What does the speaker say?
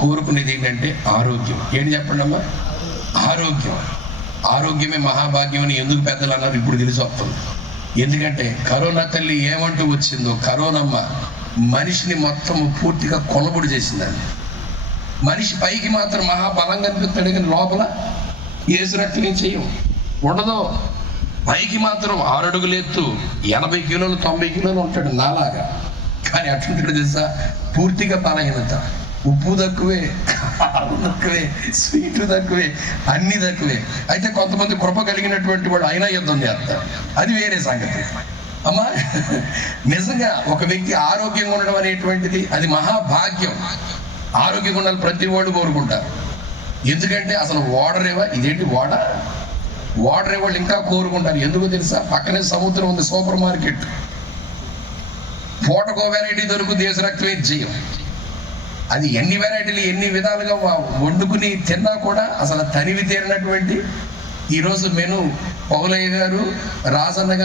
కోరుకునేది ఏంటంటే ఆరోగ్యం. ఏంటి చెప్పండి అమ్మా? ఆరోగ్యం. ఆరోగ్యమే మహాభాగ్యం అని ఎందుకు పెద్దలు అన్నారు ఇప్పుడు తెలిసి వస్తుంది. ఎందుకంటే కరోనా తల్లి ఏమంటూ వచ్చిందో, కరోనమ్మ మనిషిని మొత్తం పూర్తిగా కొలబుడి చేసిందండి. మనిషి పైకి మాత్రం మహాబలంగా అనిపిస్తాడు, కానీ లోపల ఏసినట్లు ఏం చెయ్యం ఉండదు. పైకి మాత్రం 6 అడుగులు ఎత్తు, 80 కిలోలు 90 కిలోలు ఉంటాడు నాలాగా, కానీ అట్లుంటాడు తెలుసా? పూర్తిగా బలహీనత. ఉప్పు తక్కువే, కారం తక్కువే, స్వీట్ తక్కువే, అన్నీ తక్కువే. అయితే కొంతమంది కృప కలిగినటువంటి వాడు అయినా యుద్ధం చేస్తారు, అది వేరే సంగతి. అమ్మా, నిజంగా ఒక వ్యక్తి ఆరోగ్యంగా ఉండడం అనేటువంటిది అది మహాభాగ్యం. ఆరోగ్యంగా ఉండాలి ప్రతి వాడు కోరుకుంటారు. ఎందుకంటే అసలు ఓడరేవా, ఇదేంటి ఓడరే వాళ్ళు ఇంకా కోరుకుంటారు. ఎందుకు తెలుసా? పక్కనే సముద్రం ఉంది, సూపర్ మార్కెట్, పూటకో వెరైటీ దొరుకుతుంది, దేశ రక్తమే చేయం. అది ఎన్ని వెరైటీలు ఎన్ని విధాలుగా వండుకుని తిన్నా కూడా అసలు తనివి తీరినటువంటి ఈరోజు మెను పౌలయ్య గారు, రాజన్న గారు